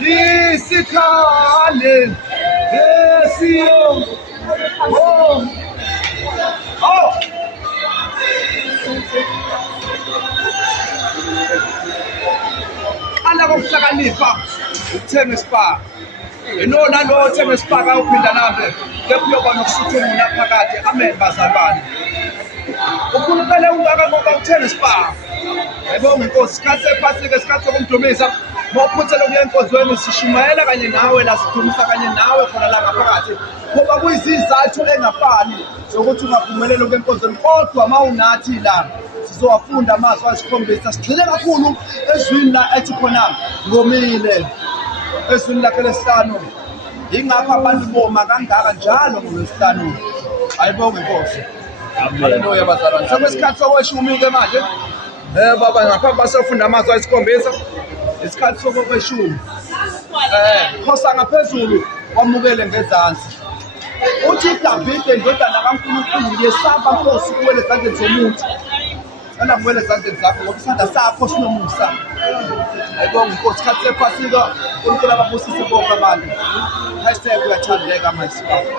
Isikhali esiyo oh ala kokuhlakanipha ukuthenga isipaka inona lo othenga isipaka uphinda lambe kephi uyobona ukusutha umuntu phakathi amen bazalwane ukhulumele ungaka ngoba uthenga isipaka ayibonga inkosi isikhathi sephasika isikhathi sokumdumisa mawuphuthele kuye enkonzweni sishumayela kanye nawe la sidumisa kanye nawe khona la ngaphakathi ngoba kuyizizathu engafani zokuthi ungaphumeleli kuye enkonzweni kodwa mawunathi la sizowafunda amazwi ayisikhombisa sigxile kakhulu ezwini la ethi khona ngomile ezwini lakhe lesihlanu ingakho abantu boma kangaka njalo ngolwesihlanu ayibonga inkosi haleluya bazalwane sekwesikhathi sokweshumi-ke manje baba ngaphambi basofunda amazwi ayisikhombisa isikhathi sokweshumi khosa ngaphezulu wamukele ngezansi uthi Davide indodana kaNkulunkulu yesaba Nkosi kuwele ezandleni zomuntu ana kuwele ezandleni zakho ngoba isandla sakho sinomusa ayibonga inkosi isikhathi sephasika uNkulunkulu ababusise bonke abantu hashtag uyathandeka masipala